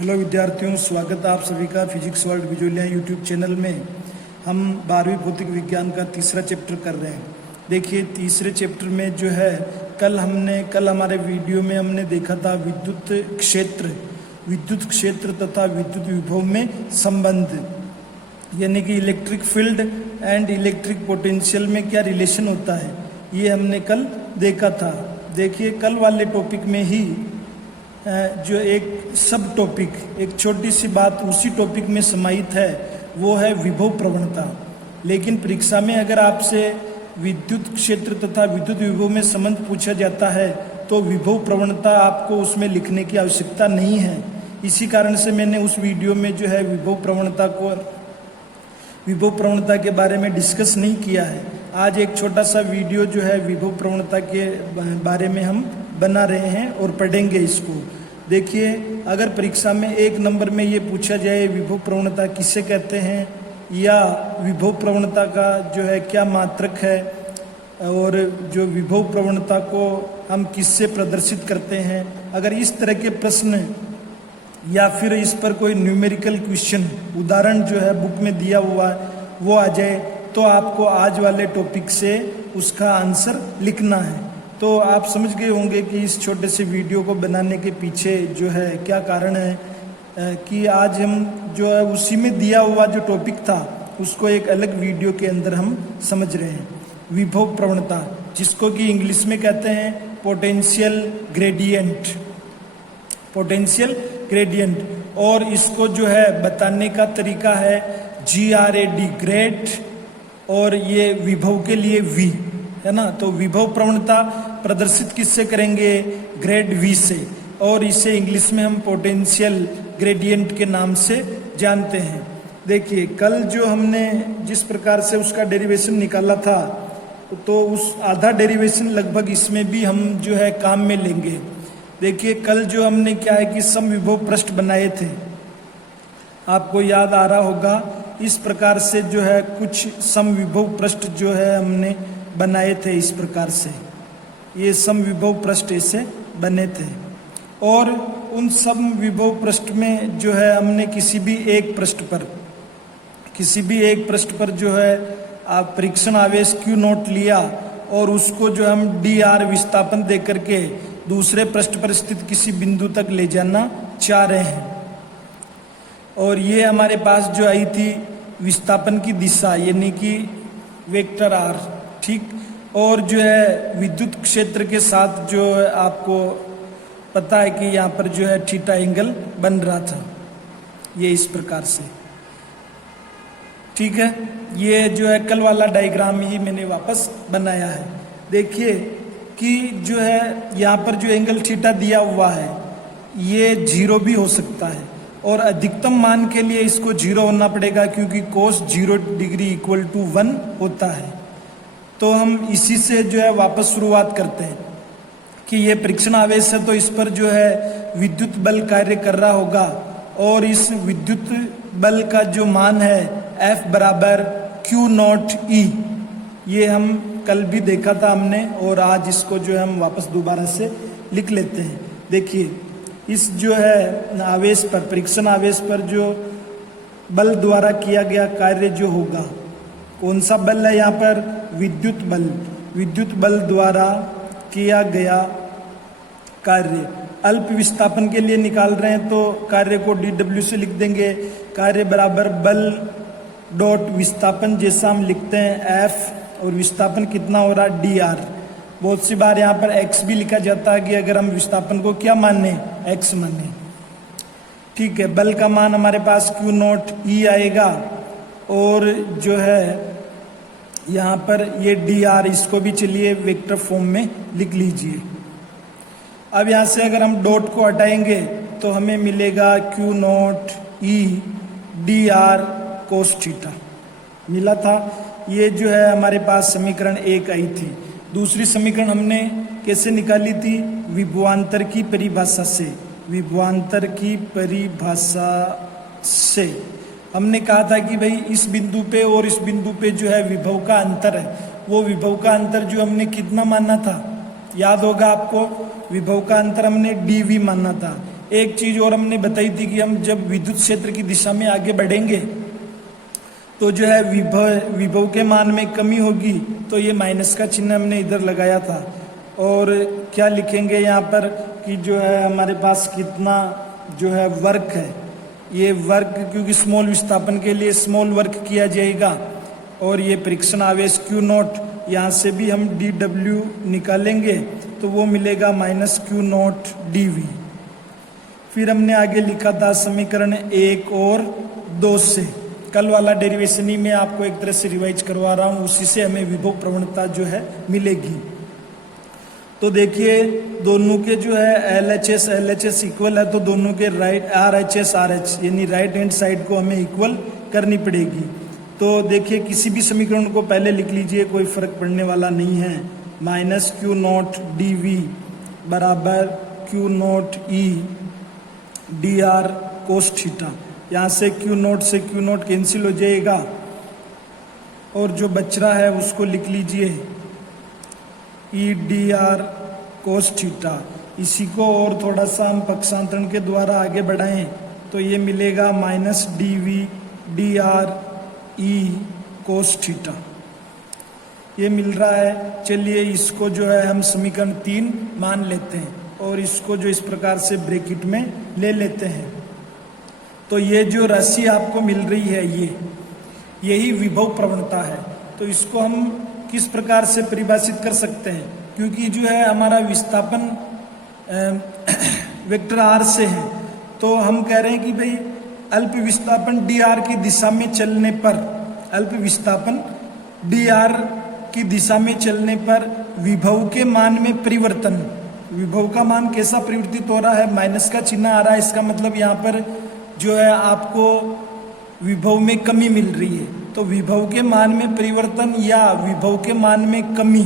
Hello विद्यार्थियों, स्वागत है आप सभी का physics world Bijolia YouTube channel में। हम 12वीं भौतिक विज्ञान का तीसरा चैप्टर कर रहे हैं। देखिए, तीसरे चैप्टर में जो है कल हमारे वीडियो में हमने देखा था विद्युत क्षेत्र तथा विद्युत विभव में संबंध, यानी कि electric field and electric potential में क्या रिलेशन होता है, ये हमने कल देखा था। देखिए, कल वाले टॉपिक में ही जो एक सब टॉपिक, एक छोटी सी बात उसी टॉपिक में समाहित है, वो है विभव प्रवणता। लेकिन परीक्षा में अगर आपसे विद्युत क्षेत्र तथा विद्युत विभव में संबंध पूछा जाता है तो विभव प्रवणता आपको उसमें लिखने की आवश्यकता नहीं है। इसी कारण से मैंने उस वीडियो में जो है विभव प्रवणता के बारे में डिस्कस नहीं किया है। आज एक छोटा सा वीडियो जो है विभव प्रवणता के बारे में हम बना रहे हैं और पढ़ेंगे इसको। देखिए, अगर परीक्षा में एक नंबर में ये पूछा जाए विभव प्रवणता किसे कहते हैं, या विभव प्रवणता का जो है क्या मात्रक है, और जो विभव प्रवणता को हम किससे प्रदर्शित करते हैं, अगर इस तरह के प्रश्न या फिर इस पर कोई न्यूमेरिकल क्वेश्चन, उदाहरण जो है बुक में दिया हुआ वो आ जाए, तो आपको आज वाले टॉपिक से उसका आंसर लिखना है। तो आप समझ गए होंगे कि इस छोटे से वीडियो को बनाने के पीछे जो है क्या कारण है, कि आज हम जो है उसी में दिया हुआ जो टॉपिक था उसको एक अलग वीडियो के अंदर हम समझ रहे हैं। विभव प्रवणता, जिसको कि इंग्लिश में कहते हैं पोटेंशियल ग्रेडियंट, और इसको जो है बताने का तरीका है GRAD, ग्रेड, और ये विभव के लिए V है ना। तो विभव प्रवणता प्रदर्शित किससे करेंगे, ग्रेड V से, और इसे इंग्लिश में हम पोटेंशियल ग्रेडियंट के नाम से जानते हैं। देखिए, कल जो हमने जिस प्रकार से उसका डेरिवेशन निकाला था, तो उस आधा डेरिवेशन लगभग इसमें भी हम जो है काम में लेंगे। देखिए, कल जो हमने क्या है कि समविभव पृष्ठ बनाए थे, आपको याद आ रहा होगा, इस प्रकार से जो है कुछ समविभव पृष्ठ जो है हमने बनाए थे। इस प्रकार से ये समविभव पृष्ठ ऐसे बने थे, और उन समविभव पृष्ठ में जो है हमने किसी भी एक पृष्ठ पर जो है आप परीक्षण आवेश Q0 लिया, और उसको जो हम dr विस्थापन दे करके दूसरे पृष्ठ पर स्थित किसी बिंदु तक ले जाना चाह रहे हैं। और ये हमारे पास जो आई थी विस्थापन की दिशा, यानी कि वेक्टर r, ठीक। और जो है विद्युत क्षेत्र के साथ जो है आपको पता है कि यहाँ पर जो है थीटा एंगल बन रहा था, ये इस प्रकार से, ठीक है। ये जो है कल वाला डायग्राम ही मैंने वापस बनाया है। देखिए कि जो है यहाँ पर जो एंगल थीटा दिया हुआ है ये 0 भी हो सकता है, और अधिकतम मान के लिए इसको 0 होना पड़ेगा, क्योंकि cos 0 डिग्री इक्वल टू 1 होता है। तो हम इसी से जो है वापस शुरुआत करते हैं कि ये परीक्षण आवेश है, तो इस पर जो है विद्युत बल कार्य कर रहा होगा, और इस विद्युत बल का जो मान है F बराबर Q0E, ये हम कल भी देखा था हमने, और आज इसको जो है हम वापस दोबारा से लिख लेते हैं। देखिए, इस जो है आवेश पर, परीक्षण आवेश पर जो बल द्वारा किया गया कार्य जो होगा, कौन सा बल है यहाँ पर, विद्युत बल द्वारा किया गया कार्य। अल्प विस्थापन के लिए निकाल रहे हैं तो कार्य को dW से लिख देंगे। कार्य बराबर बल डॉट विस्थापन, जैसा हम लिखते हैं F, और विस्थापन कितना हो रहा है dr। बहुत सी बार यहाँ पर x भी लिखा जाता है कि अगर हम विस्थापन को क्या माने, x माने, ठीक है। बल का मान हमारे पास Q0E आएगा, और जो है यहाँ पर ये dr, इसको भी चलिए वेक्टर फॉर्म में लिख लीजिए। अब यहाँ से अगर हम डॉट को हटाएंगे तो हमें मिलेगा Q0E dr cos थीटा, मिला था। ये जो है हमारे पास समीकरण 1 आई थी। दूसरी समीकरण हमने कैसे निकाली थी, विभवांतर की परिभाषा से हमने कहा था कि भाई इस बिंदु पे और इस बिंदु पे जो है विभव का अंतर है, वो विभव का अंतर जो हमने कितना माना था, याद होगा आपको, विभव का अंतर हमने dV माना था। एक चीज और हमने बताई थी कि हम जब विद्युत क्षेत्र की दिशा में आगे बढ़ेंगे तो जो है विभव के मान में कमी होगी, तो ये माइनस का चिन्ह हमने इधर लगाया था। और क्या लिखेंगे यहाँ पर कि जो है हमारे पास कितना जो है वर्क है, ये वर्क क्योंकि स्मॉल विस्थापन के लिए स्मॉल वर्क किया जाएगा। और ये परीक्षण आवेश Q नॉट, यहाँ से भी हम dW निकालेंगे तो वो मिलेगा -Q नॉट dV। फिर हमने आगे लिखा था समीकरण 1 और 2 से, कल वाला डेरिवेशन ही मैं आपको एक तरह से रिवाइज करवा रहा हूँ, उसी से हमें विभव प्रवणता जो है मिलेगी। तो देखिए दोनों के जो है LHS इक्वल है, तो दोनों के राइट RH यानी राइट हैंड साइड को हमें इक्वल करनी पड़ेगी। तो देखिए किसी भी समीकरण को पहले लिख लीजिए, कोई फर्क पड़ने वाला नहीं है। -Q नॉट dV बराबर Q not E dr cos theta. यहाँ से Q नॉट से Q नॉट कैंसिल हो जाएगा और जो बच रहा है उसको लिख लीजिए E dr cos थीटा। इसी को और थोड़ा सा हम पक्षांतरण के द्वारा आगे बढ़ाएं तो ये मिलेगा -dV dr E cos theta, ये मिल रहा है। चलिए इसको जो है हम समीकरण 3 मान लेते हैं और इसको जो इस प्रकार से ब्रैकेट में ले लेते हैं। तो ये जो राशि आपको मिल रही है यही विभव प्रवणता है। तो इसको हम किस प्रकार से परिभाषित कर सकते हैं, क्योंकि जो है हमारा विस्थापन वेक्टर r से है, तो हम कह रहे हैं कि भाई अल्प विस्थापन dr की दिशा में चलने पर, अल्प विस्थापन dr की दिशा में चलने पर विभव के मान में परिवर्तन, विभव का मान कैसा परिवर्तित हो रहा है, माइनस का चिन्ह आ रहा है। इसका मतलब यहाँ पर जो है आपको विभव में कमी मिल रही है। तो विभव के मान में परिवर्तन या विभव के मान में कमी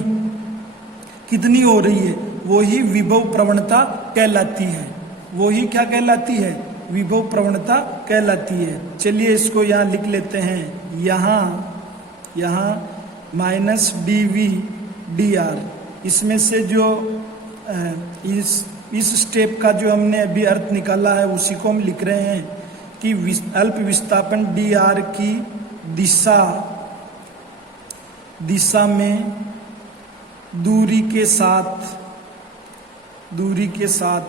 कितनी हो रही है, वो ही विभव प्रवणता कहलाती है। वो ही क्या कहलाती है, विभव प्रवणता कहलाती है। चलिए इसको यहाँ लिख लेते हैं, यहाँ -dV dr, इसमें से जो इस स्टेप का जो हमने अभी अर्थ निकाला है उसी को हम लिख रहे हैं कि अल्प विस्थापन dr की दिशा में दूरी के साथ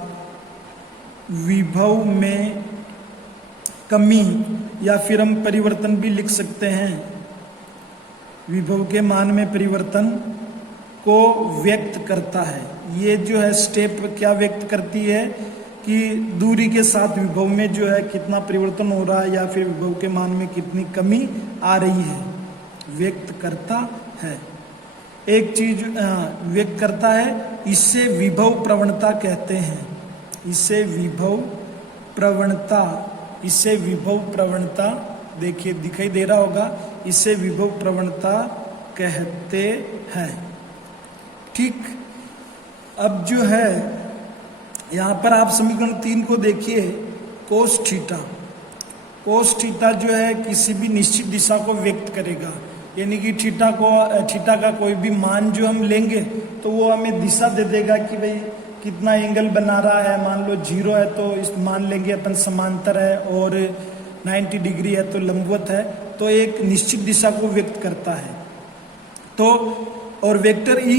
विभव में कमी, या फिर हम परिवर्तन भी लिख सकते हैं, विभव के मान में परिवर्तन को व्यक्त करता है। ये जो है स्टेप क्या व्यक्त करती है कि दूरी के साथ विभव में जो है कितना परिवर्तन हो रहा है या फिर विभव के मान में कितनी कमी आ रही है, व्यक्त करता है। एक चीज व्यक्त करता है, इससे विभव प्रवणता कहते हैं, इससे विभव प्रवणता देखिए दिखाई दे रहा होगा, इसे विभव प्रवणता कहते हैं। ठीक, अब जो है यहाँ पर आप समीकरण 3 को देखिए, कोस थीटा जो है किसी भी निश्चित दिशा को व्यक्त करेगा, यानी कि थीटा का कोई भी मान जो हम लेंगे तो वो हमें दिशा दे देगा कि भाई कितना एंगल बना रहा है। मान लो 0 है तो इस मान लेंगे अपन समांतर है, और 90 डिग्री है तो लंबवत है, तो एक निश्चित दिशा को व्यक्त करता है। तो और वेक्टर ई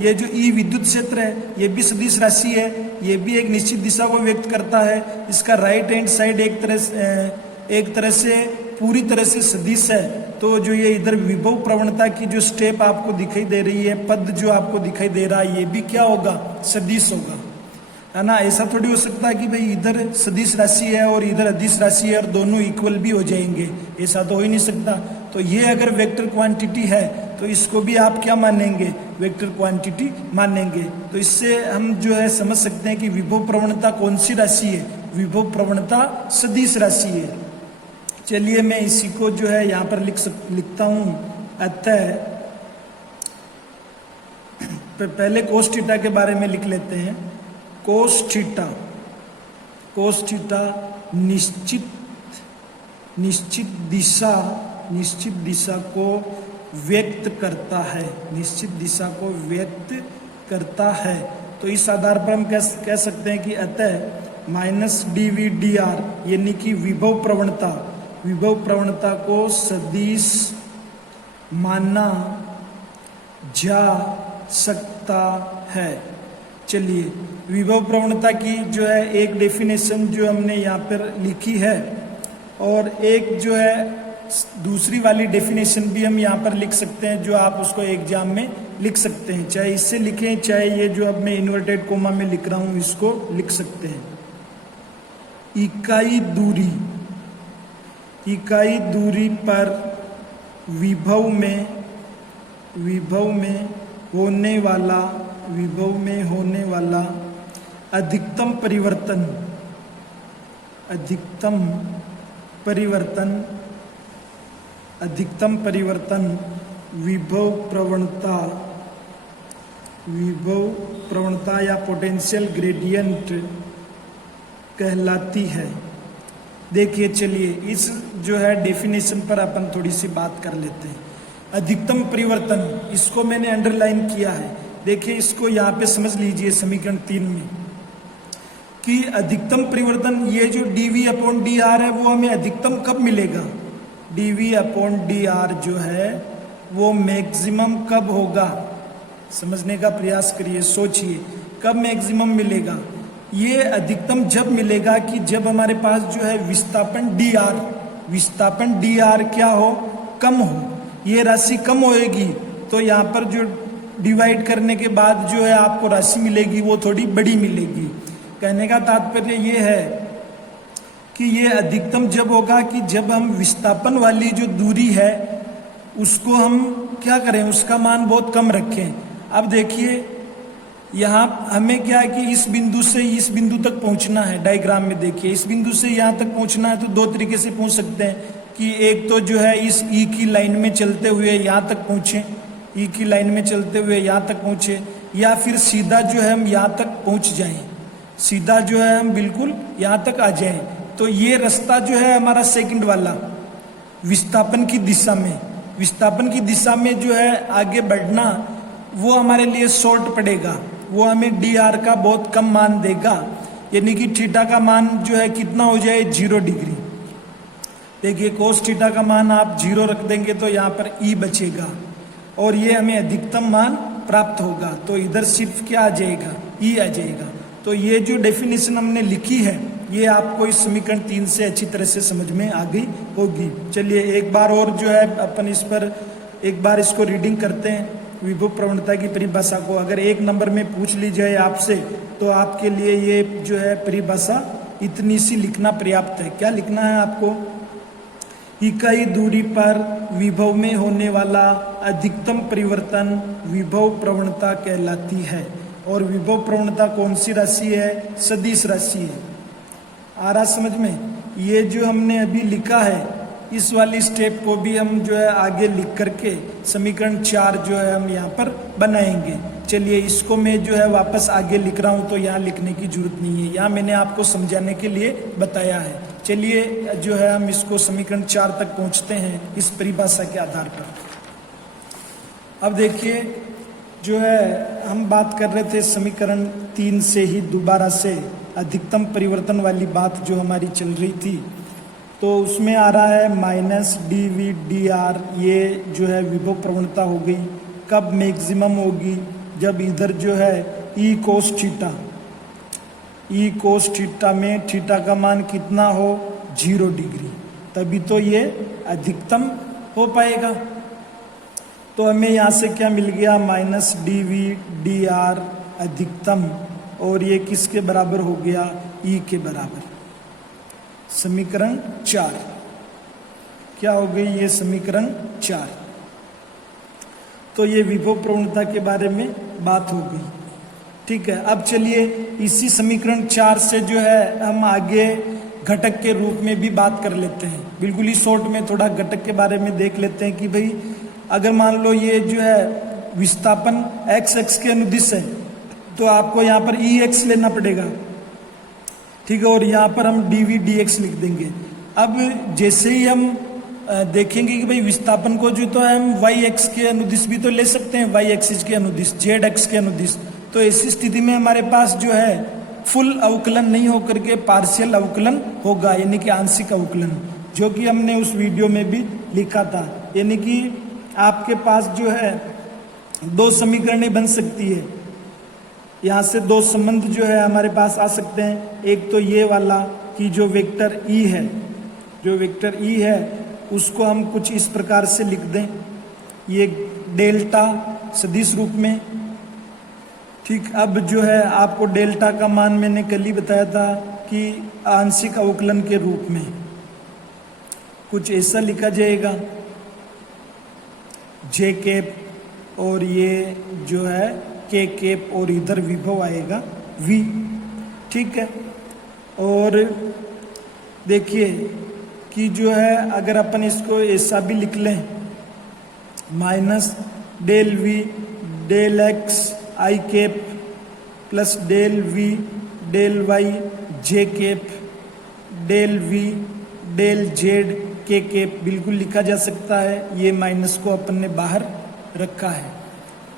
ये जो ई विद्युत क्षेत्र है ये भी सदिश राशि है, ये भी एक निश्चित दिशा को व्यक्त करता है। इसका राइट हैंड साइड एक तरह से पूरी तरह से सदिश है। तो जो ये इधर विभव प्रवणता की जो स्टेप आपको दिखाई दे रही है, पद जो आपको दिखाई दे रहा है, ये भी क्या होगा, सदिश होगा, है ना। ऐसा थोड़ी हो सकता है कि भाई इधर सदिश राशि है और इधर अदिश राशि है और दोनों इक्वल भी हो जाएंगे, ऐसा तो हो ही नहीं सकता। तो ये अगर वेक्टर क्वांटिटी है तो इसको भी आप क्या मानेंगे, वेक्टर क्वांटिटी मानेंगे। तो इससे हम जो है समझ सकते हैं कि विभव प्रवणता कौन सी राशि है, विभव प्रवणता सदिश राशि है। चलिए मैं इसी को जो है यहाँ पर लिखता हूँ। अतः पहले कोस थीटा के बारे में लिख लेते हैं। कोस थीटा निश्चित दिशा को व्यक्त करता है, निश्चित दिशा को व्यक्त करता है। तो इस आधार पर हम कह सकते हैं कि अतः minus D V D R यानी कि विभव प्रवणता को सदिश माना जा सकता है। चलिए, विभव प्रवणता की जो है एक डेफिनेशन जो हमने यहाँ पर लिखी है और एक जो है दूसरी वाली डेफिनेशन भी हम यहाँ पर लिख सकते हैं, जो आप उसको एग्जाम में लिख सकते हैं, चाहे इससे लिखें चाहे ये जो अब मैं इन्वर्टेड कोमा में लिख रहा हूँ इसको लिख सकते हैं। इकाई दूरी पर विभव में होने वाला अधिकतम परिवर्तन विभव प्रवणता या पोटेंशियल ग्रेडियंट कहलाती है। देखिए, चलिए इस जो है डेफिनेशन पर अपन थोड़ी सी बात कर लेते हैं। अधिकतम परिवर्तन, इसको मैंने अंडरलाइन किया है। देखिए, इसको यहाँ पे समझ लीजिए समीकरण 3 में कि अधिकतम परिवर्तन ये जो dv अपॉन डी आर है वो हमें अधिकतम कब मिलेगा। dv अपॉन डी आर जो है वो मैक्सिमम कब होगा, समझने का प्रयास करिए, सोचिए कब मैक्सिमम मिलेगा। ये अधिकतम जब मिलेगा कि जब हमारे पास जो है विस्थापन डी आर क्या हो, कम हो। ये राशि कम होएगी तो यहाँ पर जो डिवाइड करने के बाद जो है आपको राशि मिलेगी वो थोड़ी बड़ी मिलेगी। कहने का तात्पर्य ये है कि ये अधिकतम जब होगा कि जब हम विस्थापन वाली जो दूरी है उसको हम क्या करें, उसका मान बहुत कम रखें। अब देखिए, यहाँ हमें क्या है कि इस बिंदु से इस बिंदु तक पहुंचना है। डायग्राम में देखिए, इस बिंदु से यहाँ तक पहुंचना है तो दो तरीके से पहुंच सकते हैं कि एक तो जो है इस ई की लाइन में चलते हुए यहाँ तक पहुंचे, ई की लाइन में चलते हुए यहाँ तक पहुंचे, या फिर सीधा जो है हम यहाँ तक पहुंच जाएं, सीधा जो है हम बिल्कुल यहाँ तक आ जाएं। तो ये रास्ता जो है हमारा सेकंड वाला विस्थापन की दिशा में जो है आगे बढ़ना वो हमारे लिए शॉर्ट पड़ेगा। वो हमें डी आर का बहुत कम मान देगा, यानी कि थीटा का मान जो है कितना हो जाए, 0 डिग्री। देखिए, कोस थीटा का मान आप 0 रख देंगे तो यहाँ पर ई बचेगा और ये हमें अधिकतम मान प्राप्त होगा। तो इधर सिर्फ क्या आ जाएगा, ई आ जाएगा। तो ये जो डेफिनेशन हमने लिखी है ये आपको इस समीकरण 3 से अच्छी तरह से समझ में आ गई होगी। चलिए एक बार और जो है अपन इस पर एक बार इसको रीडिंग करते हैं विभव प्रवणता की परिभाषा को। अगर 1 नंबर में पूछ ली जाए आपसे तो आपके लिए ये जो है परिभाषा इतनी सी लिखना पर्याप्त है। क्या लिखना है आपको, इकाई दूरी पर विभव में होने वाला अधिकतम परिवर्तन विभव प्रवणता कहलाती है। और विभव प्रवणता कौन सी राशि है, सदिश राशि है। आ रहा समझ में। ये जो हमने अभी लिखा है इस वाली स्टेप को भी हम जो है आगे लिख करके समीकरण 4 जो है हम यहाँ पर बनाएंगे। चलिए इसको मैं जो है वापस आगे लिख रहा हूँ तो यहाँ लिखने की जरूरत नहीं है, यहाँ मैंने आपको समझाने के लिए बताया है। चलिए जो है हम इसको समीकरण 4 तक पहुँचते हैं इस परिभाषा के आधार पर। अब देखिए जो है हम बात कर रहे थे समीकरण 3 से ही दोबारा से अधिकतम परिवर्तन वाली बात जो हमारी चल रही थी, तो उसमें आ रहा है minus D V D R. ये जो है विभव प्रवणता हो गई। कब मैक्सिमम होगी, जब इधर जो है ई कोस थीटा में थीटा का मान कितना हो, 0 डिग्री, तभी तो ये अधिकतम हो पाएगा। तो हमें यहाँ से क्या मिल गया, minus D V D R अधिकतम, और ये किसके बराबर हो गया, ई के बराबर। समीकरण 4 क्या हो गई, ये समीकरण 4। तो ये विभव प्रवणता के बारे में बात हो गई। ठीक है, अब चलिए इसी समीकरण 4 से जो है हम आगे घटक के रूप में भी बात कर लेते हैं। बिल्कुल ही शॉर्ट में थोड़ा घटक के बारे में देख लेते हैं कि भाई अगर मान लो ये जो है विस्थापन एक्स एक्स के अनुदिश है तो आपको यहाँ पर ई एक्स लेना पड़ेगा। ठीक है, और यहाँ पर हम डी वी डी एक्स लिख देंगे। अब जैसे ही हम देखेंगे कि भाई विस्थापन को जो तो हम वाई एक्स के अनुदिश भी तो ले सकते हैं, वाई एक्सिस के अनुदिश, जेड एक्स के अनुदिश। तो ऐसी स्थिति में हमारे पास जो है फुल अवकलन नहीं होकर के पार्शियल अवकलन होगा, यानी कि आंशिक अवकलन, जो कि हमने उस वीडियो में भी लिखा था। यानी कि आपके पास जो है दो समीकरणें बन सकती है, यहाँ से दो संबंध जो है हमारे पास आ सकते हैं। एक तो ये वाला कि जो वेक्टर ई है, जो वेक्टर ई है उसको हम कुछ इस प्रकार से लिख दें, ये डेल्टा सदिश रूप में। ठीक, अब जो है आपको डेल्टा का मान मैंने कल ही बताया था कि आंशिक अवकलन के रूप में कुछ ऐसा लिखा जाएगा, जे कैप और ये जो है के कैप और इधर विभव आएगा वी। ठीक है, और देखिए कि जो है अगर अपन इसको ऐसा भी लिख लें, minus del V del X I cap plus del V del Y J cap del V del Z K cap, बिल्कुल लिखा जा सकता है। ये माइनस को अपन ने बाहर रखा है।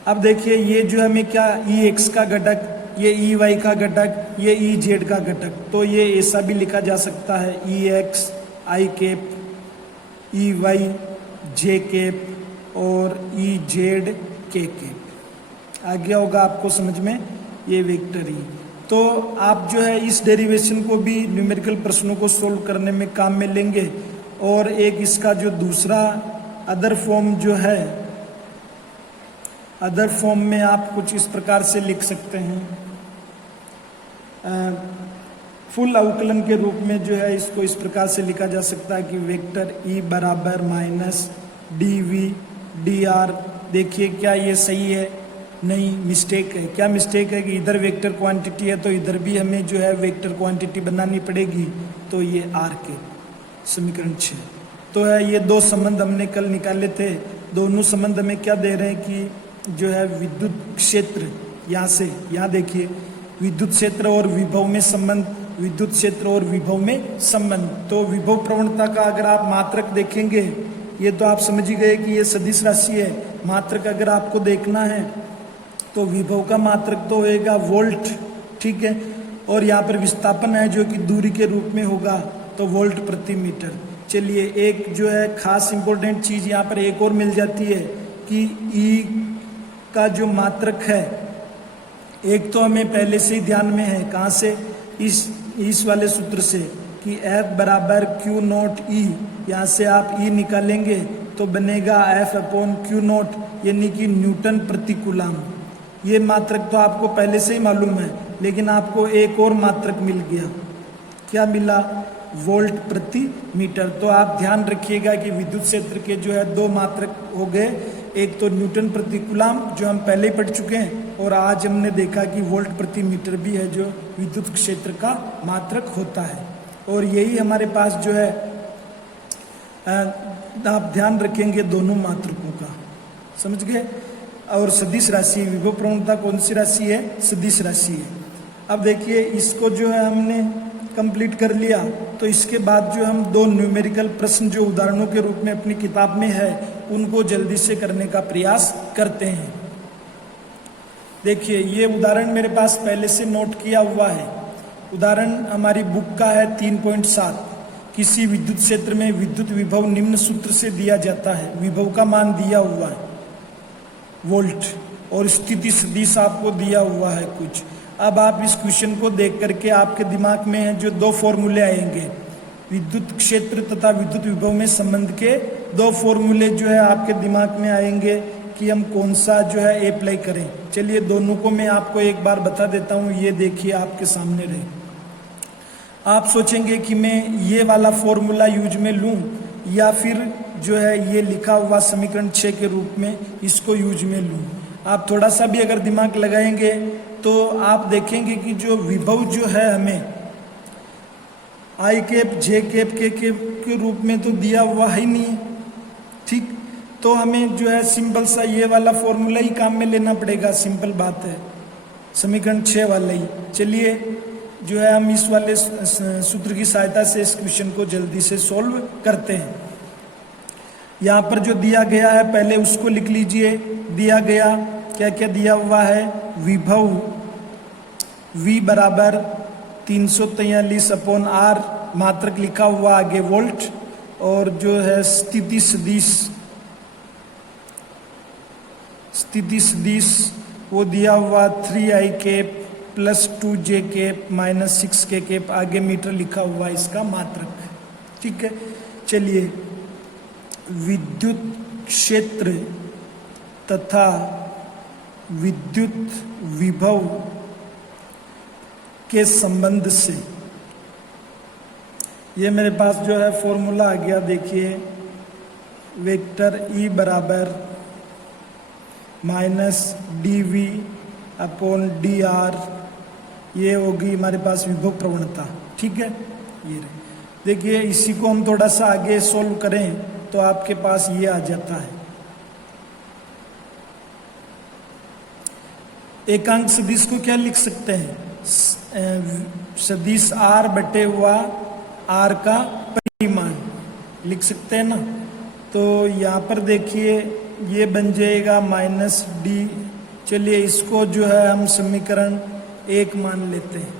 अब देखिए ये जो हमें क्या ई एक्स का घटक, ये ई वाई का घटक, ये ई जेड का घटक, तो ये ऐसा भी लिखा जा सकता है, ई x I cap E Y J cap और ई जेड के कैप। आ गया होगा आपको समझ में ये वेक्टर ई। तो आप जो है इस डेरिवेशन को भी न्यूमेरिकल प्रश्नों को सोल्व करने में काम में लेंगे। और एक इसका जो दूसरा अदर फॉर्म जो है, अदर फॉर्म में आप कुछ इस प्रकार से लिख सकते हैं, फुल अवकलन के रूप में जो है इसको इस प्रकार से लिखा जा सकता है कि वेक्टर ई बराबर minus D V D R. देखिए क्या ये सही है? नहीं, मिस्टेक है। क्या मिस्टेक है कि इधर वेक्टर क्वांटिटी है तो इधर भी हमें जो है वेक्टर क्वांटिटी बनानी पड़ेगी, तो ये आर के समीकरण 6। तो है ये दो संबंध हमने कल निकाले थे। दोनों संबंध हमें क्या दे रहे हैं कि जो है विद्युत क्षेत्र, यहाँ से यहाँ देखिए विद्युत क्षेत्र और विभव में संबंध, विद्युत क्षेत्र और विभव में संबंध। तो विभव प्रवणता का अगर आप मात्रक देखेंगे, ये तो आप समझ ही गए कि ये सदिश राशि है। मात्रक अगर आपको देखना है तो विभव का मात्रक तो होएगा वोल्ट, ठीक है, और यहाँ पर विस्थापन है जो कि दूरी के रूप में होगा, तो वोल्ट प्रति मीटर। चलिए एक जो है खास इंपॉर्टेंट चीज यहाँ पर एक और मिल जाती है कि ई का जो मात्रक है, एक तो हमें पहले से ही ध्यान में है, कहाँ से, इस वाले सूत्र से कि F बराबर Q नोट E। यहाँ से आप E निकालेंगे तो बनेगा F अपॉन Q नोट, यानी कि न्यूटन प्रति कूलाम। ये मात्रक तो आपको पहले से ही मालूम है, लेकिन आपको एक और मात्रक मिल गया। क्या मिला? वोल्ट प्रति मीटर। तो आप ध्यान रखिएगा कि विद्युत क्षेत्र के जो है दो मात्रक हो गए, एक तो न्यूटन प्रति कूलाम जो हम पहले ही पढ़ चुके हैं, और आज हमने देखा कि वोल्ट प्रति मीटर भी है जो विद्युत क्षेत्र का मात्रक होता है। और यही हमारे पास जो है आप ध्यान रखेंगे दोनों मात्रकों का, समझ गए। और सदिश राशि, विभव प्रवणता कौन सी राशि है? सदिश राशि है। अब देखिए इसको जो है हमने कंप्लीट कर लिया, तो इसके बाद जो हम दो न्यूमेरिकल प्रश्न जो उदाहरणों के रूप में अपनी किताब में है उनको जल्दी से करने का प्रयास करते हैं। देखिए ये उदाहरण मेरे पास पहले से नोट किया हुआ है। उदाहरण हमारी बुक का है 3.7। किसी विद्युत क्षेत्र में विद्युत विभव निम्न सूत्र से दिया जाता है। विभव का मान दिया हुआ है वोल्ट, और स्थिति सदिश आपको दिया हुआ है कुछ। अब आप इस क्वेश्चन को देख करके आपके दिमाग में है जो दो फॉर्मूले आएंगे, विद्युत क्षेत्र तथा विद्युत विभव में संबंध के दो फॉर्मूले जो है आपके दिमाग में आएंगे कि हम कौन सा जो है अप्लाई करें। चलिए दोनों को मैं आपको एक बार बता देता हूँ, ये देखिए आपके सामने रहे। आप सोचेंगे कि मैं ये वाला फॉर्मूला यूज में लूँ या फिर जो है ये लिखा हुआ समीकरण 6 के रूप में इसको यूज में लूँ। आप थोड़ा सा भी अगर दिमाग लगाएंगे तो आप देखेंगे कि जो विभव जो है हमें आई कैप जे कैप के रूप में तो दिया हुआ है ही नहीं, ठीक। तो हमें जो है सिंपल सा ये वाला फॉर्मूला ही काम में लेना पड़ेगा, सिंपल बात है, समीकरण 6 वाला ही। चलिए जो है हम इस वाले सूत्र की सहायता से इस क्वेश्चन को जल्दी से सॉल्व करते हैं। यहाँ पर जो दिया गया है पहले उसको लिख लीजिए। दिया गया क्या क्या दिया हुआ है, विभव V बराबर 343 अपॉन R, मात्रक लिखा हुआ आगे वोल्ट, और जो है स्थिति सदिश वो दिया हुआ 3i cap plus 2j cap minus 6k cap, आगे मीटर लिखा हुआ इसका मात्रक। ठीक है, चलिए विद्युत क्षेत्र तथा विद्युत विभव के संबंध से ये मेरे पास जो है फॉर्मूला आ गया। देखिए वेक्टर E बराबर माइनस dV अपॉन dr, ये होगी हमारे पास विभव प्रवणता। ठीक है, ये देखिए इसी को हम थोड़ा सा आगे सोल्व करें तो आपके पास ये आ जाता है। एकांक सदिश को क्या लिख सकते हैं, सदिश R बटे हुआ R का परिमाण लिख सकते हैं ना। तो यहाँ पर देखिए ये बन जाएगा माइनस D। चलिए इसको जो है हम समीकरण 1 मान लेते हैं,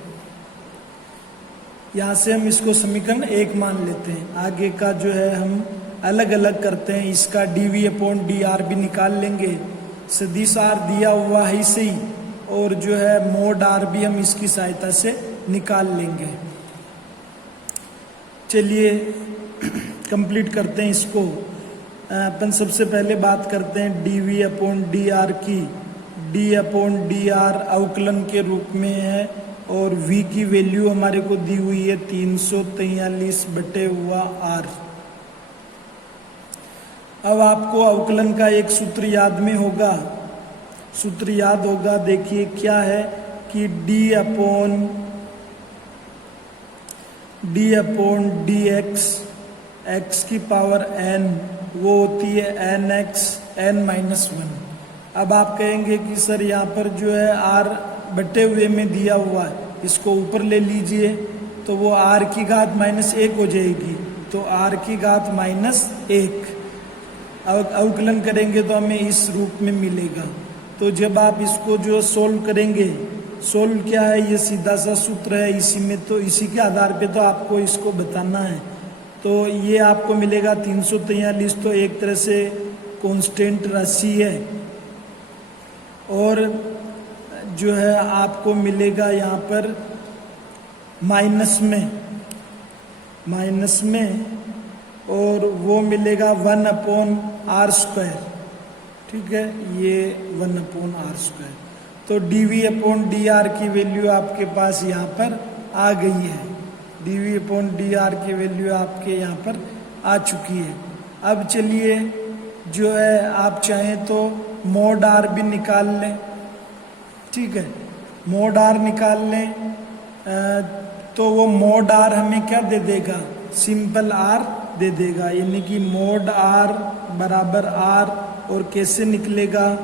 यहाँ से हम इसको समीकरण 1 मान लेते हैं। आगे का जो है हम अलग अलग करते हैं, इसका dV अपॉन dr भी निकाल लेंगे, सदिश R दिया हुआ है सही, और जो है मोड R भी हम इसकी सहायता से निकाल लेंगे। चलिए कंप्लीट करते हैं इसको। अपन सबसे पहले बात करते हैं dV अपॉन dr की। d अपॉन dr अवकलन के रूप में है, और v की वैल्यू हमारे को दी हुई है 343 बटे हुआ r। अब आपको अवकलन का एक सूत्र याद में होगा, सूत्र याद होगा, देखिए क्या है कि d अपॉन dx x की पावर n वो होती है nx n माइनस 1। अब आप कहेंगे कि सर यहाँ पर जो है r बटे हुए में दिया हुआ है, इसको ऊपर ले लीजिए तो वो r की घात माइनस 1 हो जाएगी, तो r की घात माइनस 1 अवकलन करेंगे तो हमें इस रूप में मिलेगा। तो जब आप इसको जो सोल्व करेंगे, सोल्व क्या है, ये सीधा सा सूत्र है, इसी में तो इसी के आधार पे तो आपको इसको बताना है। तो ये आपको मिलेगा 343, तो एक तरह से कांस्टेंट राशि है, और जो है आपको मिलेगा यहाँ पर माइनस में, और वो मिलेगा 1 अपॉन r स्क्वायर। ठीक है, ये 1 अपॉन r स्क्वायर। तो dV अपॉन dr की वैल्यू आपके पास यहाँ पर आ गई है, dV अपॉन dr की वैल्यू आपके यहाँ पर आ चुकी है। अब चलिए जो है आप चाहें तो मोड r भी निकाल लें। ठीक है, मोड r निकाल लें तो वो मोड r हमें क्या दे देगा, सिंपल r दे देगा, यानी कि मोड r बराबर r। और कैसे निकलेगा,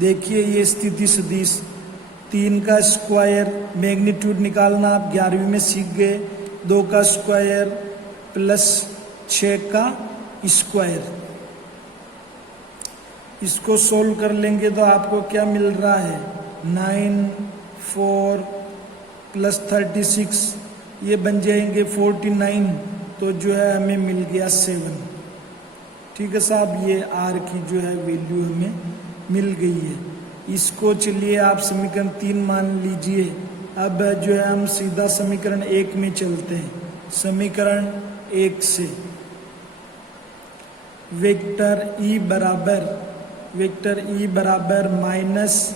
देखिए ये स्थिति सदिश 3 का स्क्वायर, मैग्नीट्यूड निकालना आप 11वीं में सीख गए, 2 का स्क्वायर प्लस 6 का स्क्वायर। इसको सोल्व कर लेंगे तो आपको क्या मिल रहा है, 9 4 प्लस 36, ये बन जाएंगे 49, तो जो है हमें मिल गया 7। ठीक है साहब, ये r की जो है वैल्यू हमें मिल गई है। इसको चलिए आप समीकरण 3 मान लीजिए। अब जो है हम सीधा समीकरण 1 में चलते हैं। समीकरण 1 से वेक्टर E बराबर माइनस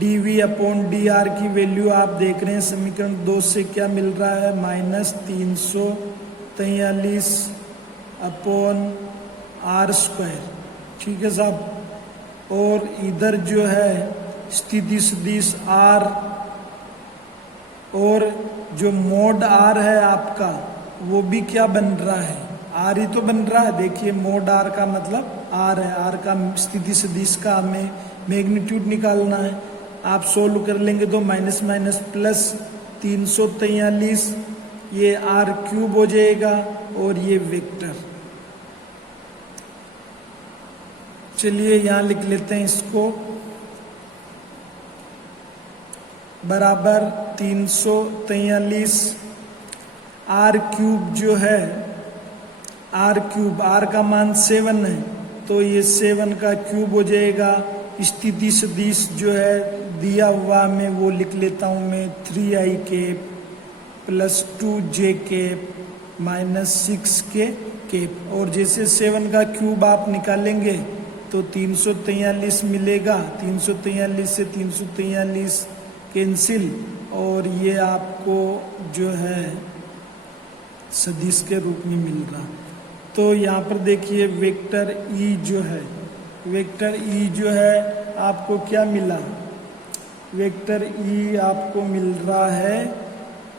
dV अपॉन dr की वैल्यू आप देख रहे हैं समीकरण 2 से क्या मिल रहा है, माइनस 343 अपॉन r स्क्वायर। ठीक है साहब, और इधर जो है स्थिति सदिश r, और जो मोड r है आपका वो भी क्या बन रहा है, r ही तो बन रहा है। देखिए मोड r का मतलब r है, r का स्थिति सदिश का हमें मैग्नीट्यूड निकालना है। आप सोल्व कर लेंगे तो माइनस माइनस प्लस 343, ये r क्यूब हो जाएगा, और ये वेक्टर। चलिए यहाँ लिख लेते हैं इसको, बराबर 343। आर क्यूब जो है, आर क्यूब, आर का मान 7 है तो ये 7 का क्यूब हो जाएगा। स्थिति सदिश जो है दिया हुआ मैं वो लिख लेता हूँ मैं 3i cap plus 2j cap minus 6k cap. और जैसे 7 का क्यूब आप निकालेंगे तो 343 मिलेगा, 343 से 343 कैंसिल और ये आपको जो है सदिश के रूप में मिल रहा। तो यहाँ पर देखिए वेक्टर ई जो है, वेक्टर ई जो है आपको क्या मिला, वेक्टर ई आपको मिल रहा है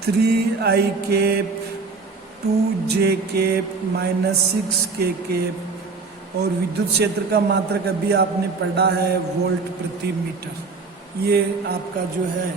3i cap 2j cap minus 6k cap. और विद्युत क्षेत्र का मात्रक अभी आपने पढ़ा है वोल्ट प्रति मीटर। ये आपका जो है